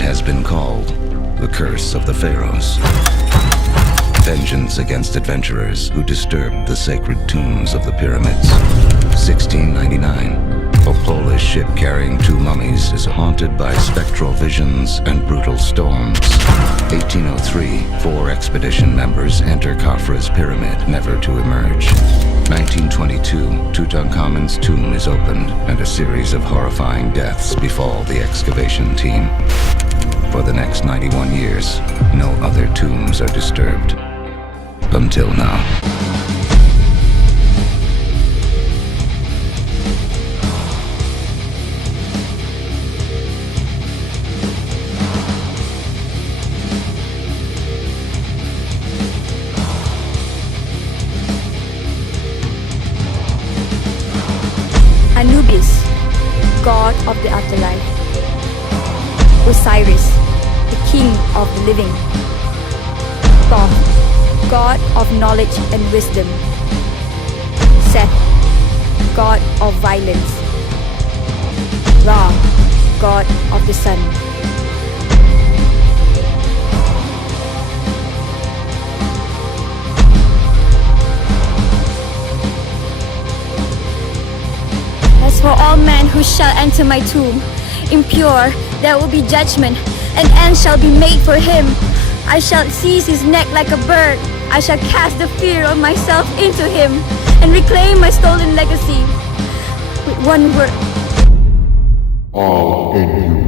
It has been called the Curse of the Pharaohs. Vengeance against adventurers who disturbed the sacred tombs of the pyramids. 1699. A Polish ship carrying 2 mummies is haunted by spectral visions and brutal storms. 1803. 4 expedition members enter Khafra's pyramid, never to emerge. 1922. Tutankhamun's tomb is opened, and a series of horrifying deaths befall the excavation team. For the next 91 years, no other tombs are disturbed. Until now. Anubis, god of the afterlife. Osiris, the king of the living. Thoth, god of knowledge and wisdom. Seth, god of violence. Ra, god of the sun. As for all men who shall enter my tomb, impure, there will be judgment, an end shall be made for him. I shall seize his neck like a bird. I shall cast the fear of myself into him and reclaim my stolen legacy with one word. All in you.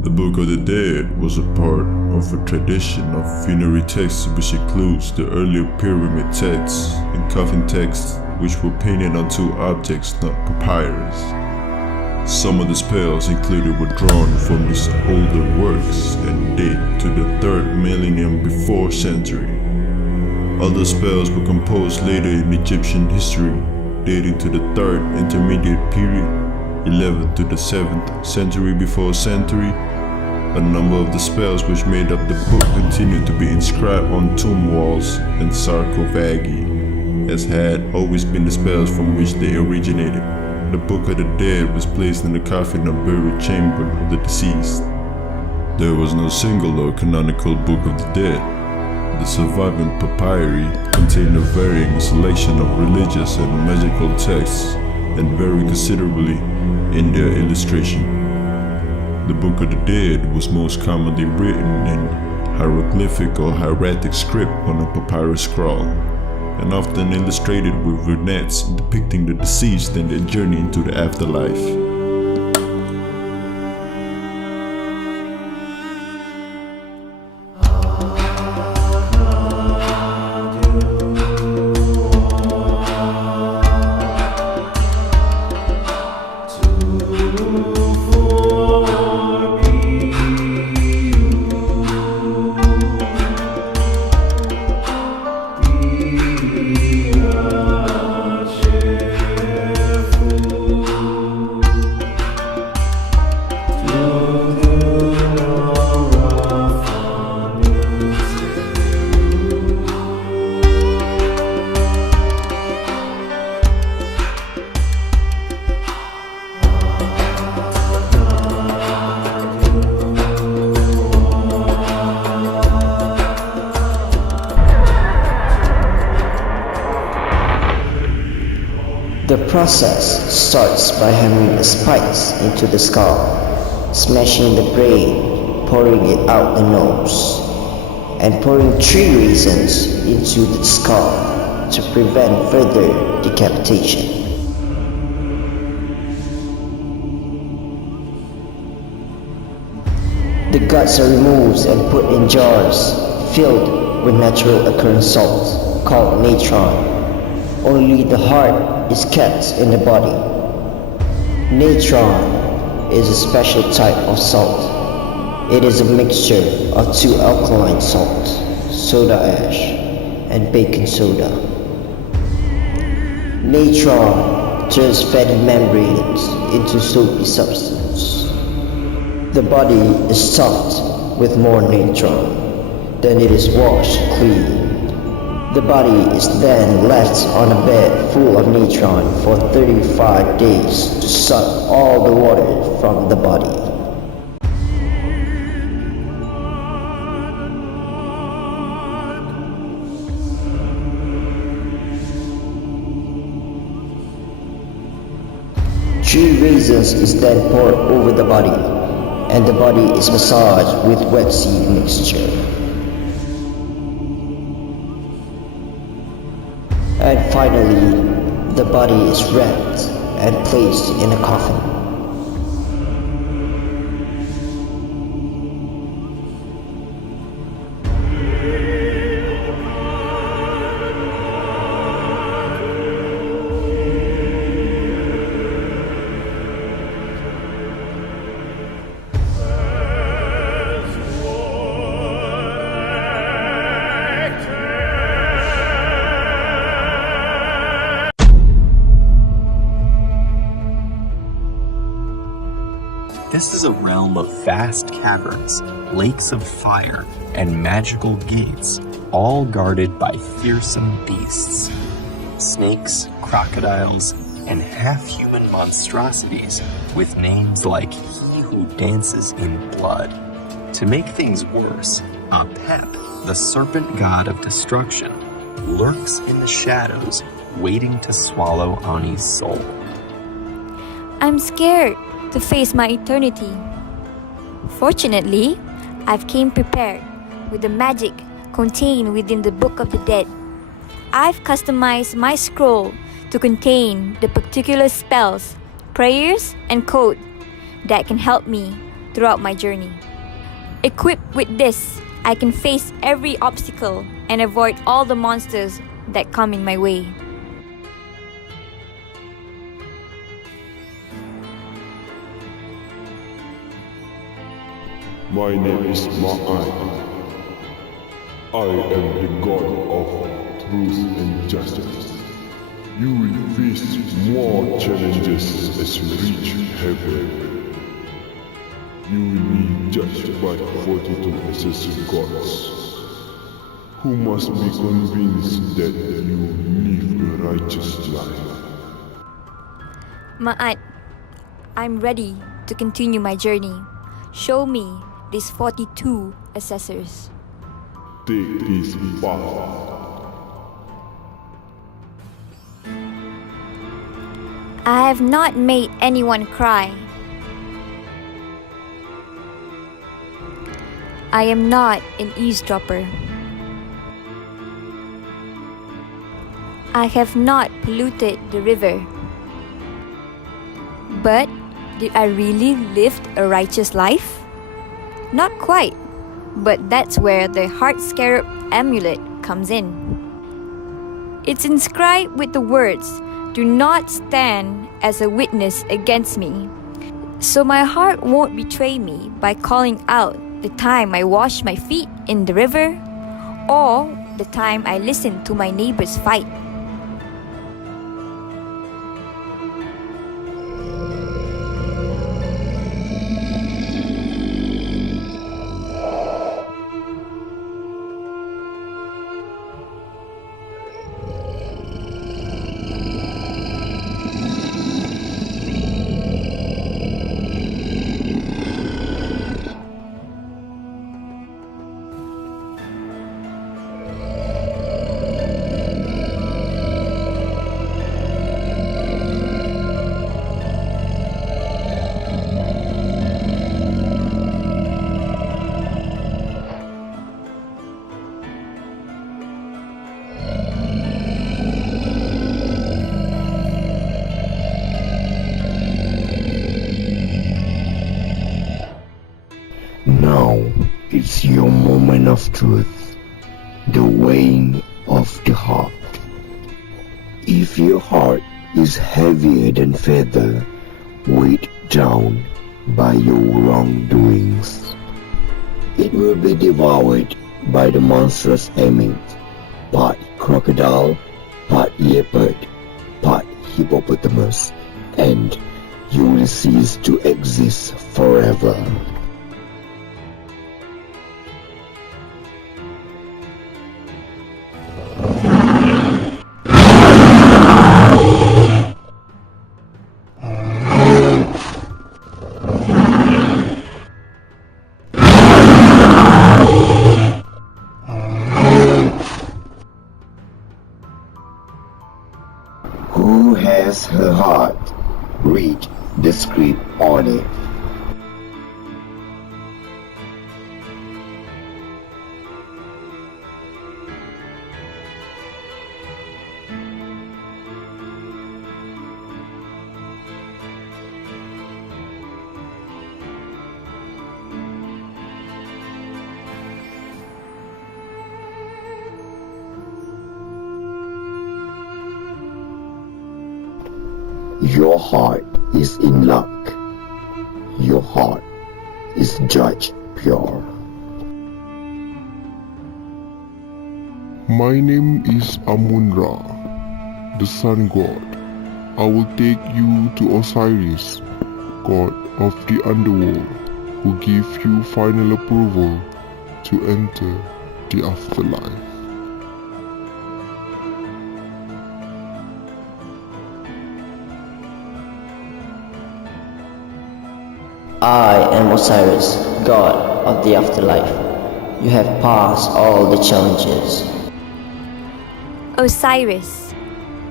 The Book of the Dead was a part of a tradition of funerary texts which includes the earlier pyramid texts and coffin texts which were painted onto objects, not papyrus. Some of the spells included were drawn from these older works and date to the 3rd millennium before century. Other spells were composed later in Egyptian history, dating to the 3rd intermediate period, 11th to the 7th century before century. A number of the spells which made up the book continued to be inscribed on tomb walls and sarcophagi, as had always been the spells from which they originated. The Book of the Dead was placed in the coffin or burial chamber of the deceased. There was no single or canonical Book of the Dead. The surviving papyri contained a varying selection of religious and magical texts and vary considerably in their illustration. The Book of the Dead was most commonly written in hieroglyphic or hieratic script on a papyrus scroll, and often illustrated with vignettes depicting the deceased and their journey into the afterlife. The process starts by hammering the spikes into the skull, smashing the brain, pouring it out the nose, and pouring 3 raisins into the skull to prevent further decapitation. The guts are removed and put in jars filled with natural occurring salt called natron. Only the heart is kept in the body. Natron is a special type of salt. It is a mixture of two alkaline salts, soda ash and baking soda. Natron turns fatty membranes into soapy substance. The body is stuffed with more natron, then it is washed clean. The body is then left on a bed full of natron for 35 days to suck all the water from the body. Three raisins is then poured over the body, and the body is massaged with wet seed mixture. And finally, the body is wrapped and placed in a coffin. This is a realm of vast caverns, lakes of fire, and magical gates, all guarded by fearsome beasts. Snakes, crocodiles, and half-human monstrosities with names like He Who Dances in Blood. To make things worse, Apep, the serpent god of destruction, lurks in the shadows, waiting to swallow Ani's soul. I'm scared to face my eternity. Fortunately, I've came prepared with the magic contained within the Book of the Dead. I've customized my scroll to contain the particular spells, prayers, and code that can help me throughout my journey. Equipped with this, I can face every obstacle and avoid all the monsters that come in my way. My name is Ma'ai. I am the god of truth and justice. You will face more challenges as you reach heaven. You will be judged by 42 assassin gods, who must be convinced that you live a righteous life. Ma'at, I'm ready to continue my journey. Show me these 42 assessors. Take this path. I have not made anyone cry. I am not an eavesdropper. I have not polluted the river. But did I really live a righteous life? Not quite, but that's where the heart scarab amulet comes in. It's inscribed with the words, "Do not stand as a witness against me." So my heart won't betray me by calling out the time I washed my feet in the river or the time I listened to my neighbors fight. of truth, the weighing of the heart. If your heart is heavier than feather, weighed down by your wrongdoings, it will be devoured by the monstrous Heming, part crocodile, part leopard, part hippopotamus, and you will cease to exist forever. Who has her heart? Read the script on it. Your heart is in luck. Your heart is judged pure. My name is Amun-Ra, the sun god. I will take you to Osiris, god of the underworld, who give you final approval to enter the afterlife. I am Osiris, god of the afterlife. You have passed all the challenges. Osiris,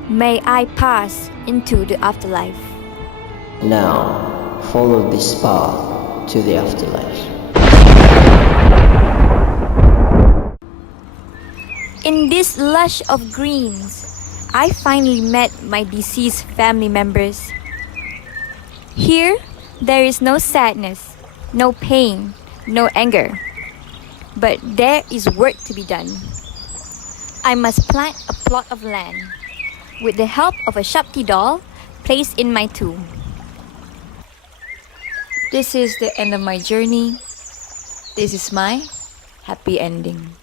may I pass into the afterlife. Now, follow this path to the afterlife. In this lush of greens, I finally met my deceased family members. Here, there is no sadness, no pain, no anger. But there is work to be done. I must plant a plot of land with the help of a Shakti doll placed in my tomb. This is the end of my journey. This is my happy ending.